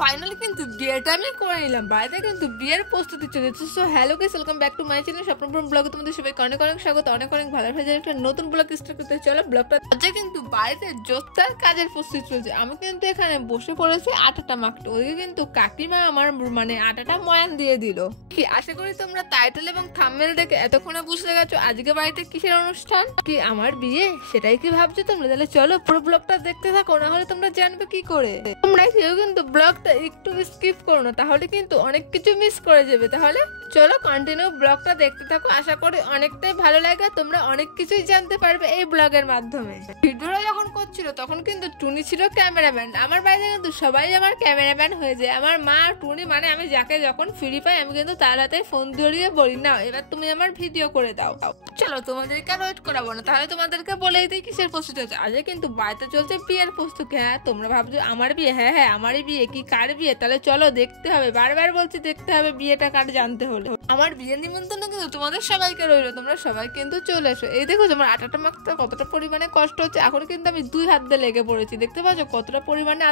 Finally কিন্তু বিয়েটা আমি করে নিলাম, বাড়িতে কিন্তু বিয়ের প্রস্তুতি চলেছে। So hello guys, welcome back to my channel Swapnapuram ব্লগে তোমাদের সবাইকে অনেক অনেক স্বাগত, অনেক অনেক ভালোবাসা। একটা নতুন ব্লগ স্টার্ট করতে চলো। ব্লগটা আজ কিন্তু বাড়িতে জোরদার কাজের প্রস্তুতি চলছে। আমি কিন্তু এখানে বসে পড়েছি আটাটা মাখতে, ওদিকে কিন্তু কাকিমা আমার মানে আটাটা ময়ান দিয়ে দিল। কি আশা করি তোমরা টাইটেল এবং থাম্বনেল দেখে এতক্ষণে বুঝতে গেছো আজকে বাড়িতে কিসের অনুষ্ঠান, কি আমার বিয়ে, সেটাই কি ভাবছো তোমরা? তাহলে চলো পুরো ব্লগটা দেখতে থাকো, না হলে তোমরা জানবে কি করে। তোমরা কেউ কিন্তু ব্লগটা একটু স্কিপ করো না, তাহলে কিন্তু অনেক কিছু মিস করে যাবে। তাহলে চলো কন্টিনিউ ব্লগটা দেখতে থাকো, আশা করি অনেকটাই ভালো লাগে, তোমরা অনেক কিছুই জানতে পারবে এই ব্লগের মাধ্যমে। ভিডিওটা যখন করছিল তখন কিন্তু টুনি ছিল ক্যামেরাম্যান। আমার বাড়িতে কিন্তু সবাই আমার ক্যামেরাম্যান হয়ে যায়, আমার মা টুনি, মানে আমি যাকে যখন ফ্রি পাই আমি কিন্তু তার হাতে ফোন ধরিয়ে বলি না এবার তুমি আমার ভিডিও করে দাও। চলো তোমাদেরকে আর ওয়েট করাবো না, তাহলে তোমাদেরকে বলেই দিই কিসের প্রস্তুতি হচ্ছে। আজকে কিন্তু বাড়িতে চলছে বিয়ের প্রস্তুতি। হ্যাঁ তোমরা ভাবছো আমার বিয়ে, হ্যাঁ হ্যাঁ আমারই বিয়ে, কি কার বিয়ে? তাহলে চলো দেখতে হবে, বারবার বলছি দেখতে হবে, বিয়েটা কার জানতে হলে। আমার বিয়ের নিমন্ত্রণ কিন্তু তোমাদের সবাইকে রইলো, তোমরা সবাই কিন্তু চলে এসো। এই দেখো তোমার আটাটা মাখতে কতটা পরিমাণে কষ্ট হচ্ছে, এখন কিন্তু আমি 2 হাত দিয়ে লেগে পড়েছি। দেখতে পাচ্ছ কতটা পরিমাণে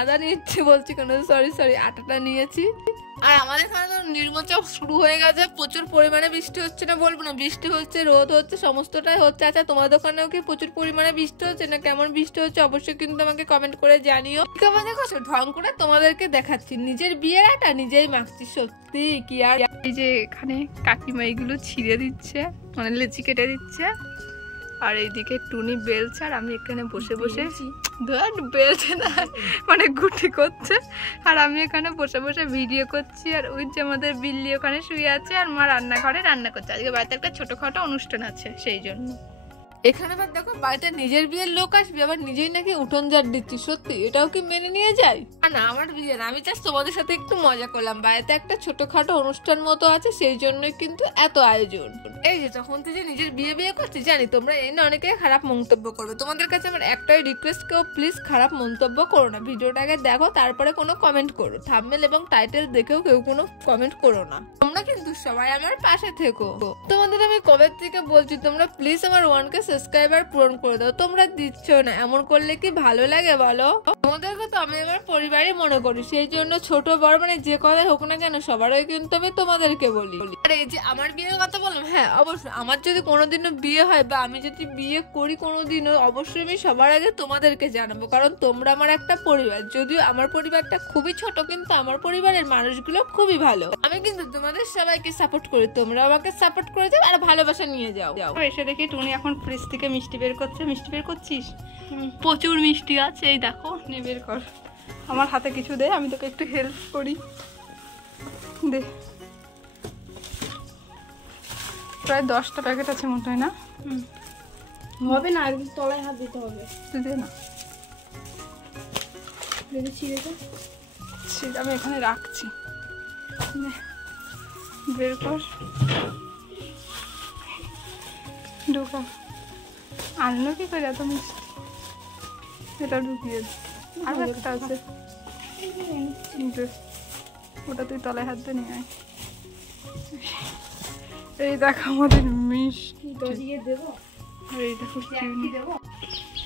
আদা নিয়েছি, বলছি কেন সরি আটাটা নিয়েছি। আর আমাদের এখানে তো নির্মচাপ শুরু হয়ে গেছে, প্রচুর পরিমাণে বৃষ্টি হচ্ছে, না বলবো না, বৃষ্টি হচ্ছে, রোদ হচ্ছে, সমস্তটাই হচ্ছে। আচ্ছা তোমাদের ওখানেও কি প্রচুর পরিমাণে বৃষ্টি হচ্ছে, না কেমন বৃষ্টি হচ্ছে অবশ্যই কিন্তু আমাকে কমেন্ট করে জানিও। কেমন দেখো ঢং করে তোমাদেরকে দেখাচ্ছি, নিজের বিয়ের আটা নিজেই মাখছি, সত্যি কি আর। এই যে এখানে কাকিমা এগুলো ছিঁড়ে দিচ্ছে, মানে লেচি কেটে দিচ্ছে, আর এইদিকে টুনি বেলছে, আর আমি এখানে বসে বসে বেলছে না মানে গুটি করছে, আর আমি এখানে বসে বসে ভিডিও করছি। আর ওই যে আমাদের বিল্লি ওখানে শুয়ে আছে, আর মা রান্নাঘরে রান্না করছে। আজকে বাড়িতে একটা ছোটখাটো অনুষ্ঠান আছে সেই জন্য। এখানে আবার দেখো বাড়িতে নিজের বিয়ের লোক আসবে, আবার নিজেই নাকি উঠোন ঝাড় দিচ্ছি, সত্যি এটাও কি মেনে নিয়ে যায়? না আমার বিয়ে না, আমি জাস্ট তোমাদের সাথে একটু মজা করলাম। বাড়িতে একটা ছোটখাটো অনুষ্ঠান মতো আছে সেই জন্যই কিন্তু এত আয়োজন। এই যে তখন থেকে নিজের বিয়ে করছি, জানি তোমরা এই না অনেকে খারাপ মন্তব্য করবে, তোমাদের কাছে আমার একটাই রিকোয়েস্ট, কেউ প্লিজ খারাপ মন্তব্য করো না, ভিডিওটাকে দেখো তারপরে কোনো কমেন্ট করো, থাম্বনেল এবং টাইটেল দেখেও কেউ কোনো কমেন্ট করো না। তোমরা কিন্তু সবাই আমার পাশে থেকো। তোমাদের আমি কবে থেকে বলছি তোমরা প্লিজ আমার 1K সাবস্ক্রাইবার পূরণ করে দাও, তোমরা দিচ্ছ না, এমন করলে কি ভালো লাগে বলো? তোমাদেরকে তো আমি আমার পরিবারই মনে করি, সেই জন্য ছোট বড় মানে যে কথাই হোক না কেন সবারই কিন্তু আমি তোমাদেরকে বলি। আর এই যে আমার বিয়ের কথা বললাম, হ্যাঁ অবশ্যই আমার যদি কোনোদিনও বিয়ে হয় বা আমি যদি বিয়ে করি কোনোদিনও, অবশ্যই আমি সবার আগে তোমাদেরকে জানাবো, কারণ তোমরা আমার একটা পরিবার। যদিও আমার পরিবারটা খুবই ছোট, কিন্তু আমার পরিবারের মানুষগুলো খুবই ভালো। আমি কিন্তু তোমাদের সবাইকে সাপোর্ট করি, তোমরা আমাকে সাপোর্ট করে যাও আর ভালোবাসা নিয়ে যাও। এসে দেখি টুনি এখন ফ্রিজ থেকে মিষ্টি বের করছে। মিষ্টি বের করছিস? প্রচুর মিষ্টি আছে, এই দেখো নে বের কর। আমার হাতে কিছু দে, আমি তোকে একটু হেল্প করি, দে। প্রায় 10টা প্যাকেট আছে মনে হয়, না হবে না, একদম তলায় হাত দিতে হবে। তুই দে না, আমি এখানে রাখছি, বের কর, ঢোকা। আনলো কি করে এত মিষ্টি? এটা ঢুকিয়ে আর একটা আছে, ওটা তুই তলায় হাত দিয়ে নিয়ে আয়। এই দেখো আমাদের মিষ্টি,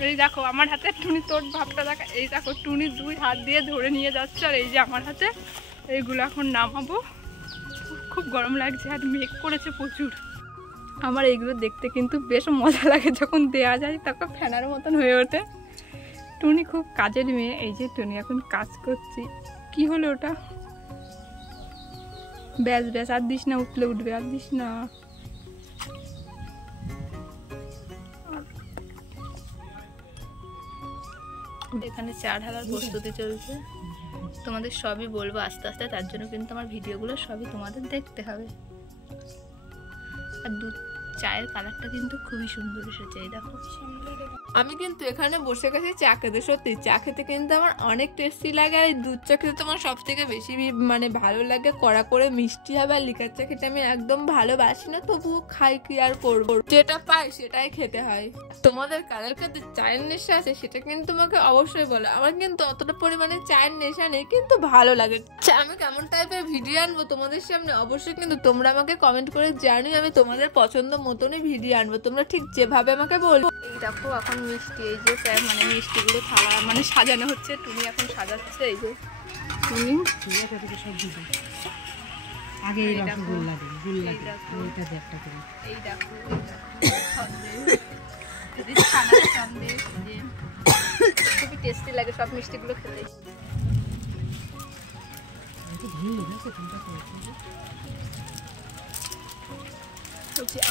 এই দেখো আমার হাতে টুনি, তোর ভাবটা দেখা, এই দেখো টুনি 2 হাত দিয়ে ধরে নিয়ে যাচ্ছে, আর এই যে আমার হাতে এইগুলো এখন নামাবো। খুব গরম লাগছে আর মেঘ করেছে প্রচুর। আমার এইগুলো দেখতে কিন্তু বেশ মজা লাগে, যখন দেয়া যায় তখন ফ্যানার মতন হয়ে ওঠে। টুনি খুব কাজের মেয়ে। এই যে টুনি এখন কাজ করছি, কি হলো ওটা? ব্যাস ব্যাস, আর দিস না, উঠলে উঠবে, আর দিস না। এখানে চা ঢালার প্রস্তুতি চলছে, তোমাদের সবই বলবো আস্তে আস্তে, তার জন্য কিন্তু আমার ভিডিওগুলো সবই তোমাদের দেখতে হবে। আর চায়ের কালারটা কিন্তু খুবই সুন্দর এসেছে, এই দেখো। আমি কিন্তু এখানে বসে গেছি চা খেতে, সত্যি চা খেতে কিন্তু আমার অনেক টেস্টি লাগে। আর এই দুধ চা খেতে তোমার সব থেকে বেশি মানে ভালো লাগে, কড়া করে মিষ্টি হবে। আর লিকার চা খেতে আমি একদম ভালোবাসি না, তবুও খাই, কি আর করবো, যেটা পাই সেটাই খেতে হয়। তোমাদের কাদের কাছে চায়ের নেশা আছে সেটা কিন্তু তোমাকে অবশ্যই বলো। আমার কিন্তু অতটা পরিমাণে চায়ের নেশা নেই, কিন্তু ভালো লাগে। আমি কেমন টাইপের ভিডিও আনবো তোমাদের সামনে অবশ্যই কিন্তু তোমরা আমাকে কমেন্ট করে জানিও, আমি তোমাদের পছন্দ মতনই ভিডিও আনবো, তোমরা ঠিক যেভাবে আমাকে বলবো। এই দেখো এখন মিষ্টি, এই যে মানে মিষ্টিগুলো থালা মানে সাজানো হচ্ছে, টুনি এখন সাজাচ্ছে। এই যে তুমি আগে এই রসগোল্লা দিন, গোল্লা দিন, ওইটা দিয়ে একটা করে। এই দেখো সন্দেশ, সন্দেশ খুবই টেস্টি লাগে সব মিষ্টিগুলো খেতে।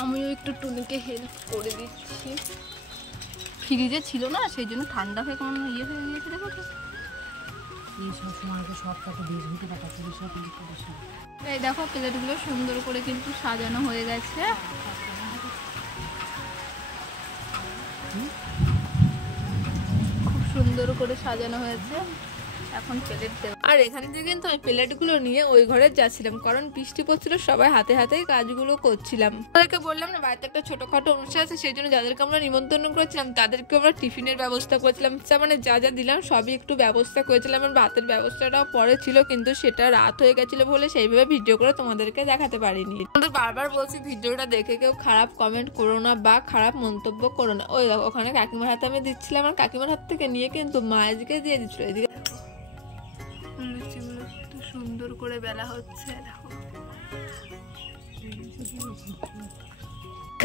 আমিও একটু টুনিকে হেল্প করে দিচ্ছি। ফ্রিজে ছিল না, সেই জন্য ঠান্ডা হয়ে কেমন ইয়ে হয়ে গিয়েছে। দেখো এই সবসময় আগে সব কত বেশ হতে পাঠাচ্ছি, সব এই দেখো প্লেটগুলো সুন্দর করে কিন্তু সাজানো হয়ে গেছে। খুব সুন্দর করে সাজানো হয়েছে। এখন প্লেট দেব। আর এখান থেকে কিন্তু আমি প্লেটগুলো নিয়ে ওই ঘরে যাচ্ছিলাম, কারণ বৃষ্টি পড়ছিল, সবাই হাতে হাতেই কাজগুলো করছিলাম। তাদেরকে বললাম না বাড়িতে একটা ছোটখাটো অনুষ্ঠান আছে, সেই জন্য যাদেরকে আমরা নিমন্ত্রণ করেছিলাম তাদেরকে আমরা টিফিনের ব্যবস্থা করেছিলাম। মানে যা যা দিলাম সবই একটু ব্যবস্থা করেছিলাম। আর ভাতের ব্যবস্থাটাও পরে ছিল, কিন্তু সেটা রাত হয়ে গেছিল বলে সেইভাবে ভিডিও করে তোমাদেরকে দেখাতে পারিনি। আমাদের বারবার বলছি ভিডিওটা দেখে কেউ খারাপ কমেন্ট করো না বা খারাপ মন্তব্য করো না। ওই দেখো ওখানে কাকিমার হাতে আমি দিচ্ছিলাম, আর কাকিমার হাত থেকে নিয়ে কিন্তু মায়েরকে দিয়ে দিচ্ছিল। এদিকে লুচিগুলো একটু সুন্দর করে বেলা হচ্ছে, দেখো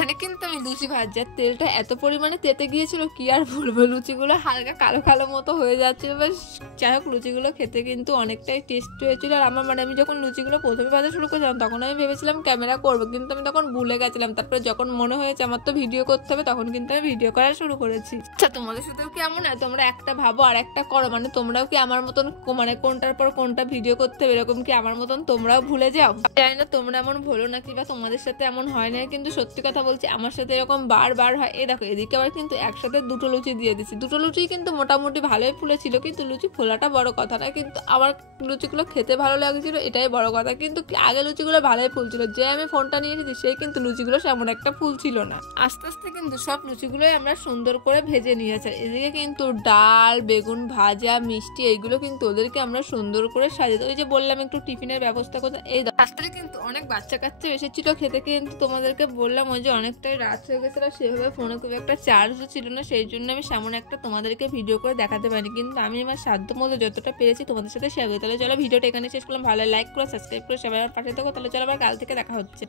এখানে কিন্তু আমি লুচি ভাজার তেলটা এত পরিমাণে তেতে গিয়েছিল কি আর বলবো, লুচিগুলো হালকা কালো কালো মতো হয়ে যাচ্ছিল। বেশ যাই হোক লুচিগুলো খেতে কিন্তু অনেকটাই টেস্টি হয়েছিল। আর আমার আমি যখন লুচিগুলো প্রথমে ভাজা শুরু করেছিলাম তখন আমি ভেবেছিলাম ক্যামেরা করবো, কিন্তু আমি তখন ভুলে গেছিলাম। তারপরে যখন মনে হয়েছে আমার তো ভিডিও করতে হবে, তখন কিন্তু আমি ভিডিও করা শুরু করেছি। আচ্ছা তোমাদের সাথেও কি এমন হয় তোমরা একটা ভাবো আর একটা করো? মানে তোমরাও কি আমার মতন মানে কোনটার পর কোনটা ভিডিও করতে হবে এরকম কি আমার মতন তোমরাও ভুলে যাও? জানি না তোমরা এমন ভুলো নাকি বা তোমাদের সাথে এমন হয় না, কিন্তু সত্যি কথা বলছি আমার সাথে এরকম বারবার হয়। এই দেখো এদিকে আবার কিন্তু একসাথে দুটো লুচি দিয়ে দিচ্ছি। দুটো লুচি কিন্তু মোটামুটি ভালোই ফুলেছিল, কিন্তু লুচি ফোলাটা বড় কথা না, কিন্তু আমার লুচিগুলো খেতে ভালো লাগছিল এটাই বড় কথা। কিন্তু আগে লুচিগুলো ভালোই ফুলছিল, যে আমি ফোনটা নিয়ে এসেছি সেই কিন্তু লুচিগুলো সেমন একটা ফুলছিল না। আস্তে আস্তে কিন্তু সব লুচিগুলোই আমরা সুন্দর করে ভেজে নিয়েছি। এদিকে কিন্তু ডাল, বেগুন ভাজা, মিষ্টি এইগুলো কিন্তু ওদেরকে আমরা সুন্দর করে সাজিয়ে, ওই যে বললাম একটু টিফিনের ব্যবস্থা করতে। এই রাস্তায় কিন্তু অনেক বাচ্চা কাচ্চা এসেছিল খেতে, কিন্তু তোমাদেরকে বললাম ওই যে অনেকটাই রাত হয়ে গেছিল, সেভাবে ফোনে খুব একটা চার্জও ছিল না, সেই জন্য আমি সেমন একটা তোমাদেরকে ভিডিও করে দেখাতে পারিনি। কিন্তু আমি আমার সাধ্য মতো যতটা পেরেছি তোমাদের সাথে শেয়ার করি। তাহলে চলো ভিডিওটা এখানে শেষ করলাম। ভালো লাইক করো, সাবস্ক্রাইব করে সবাই আমার পাশে থাকো। তাহলে চলো আবার কাল থেকে দেখা হচ্ছে।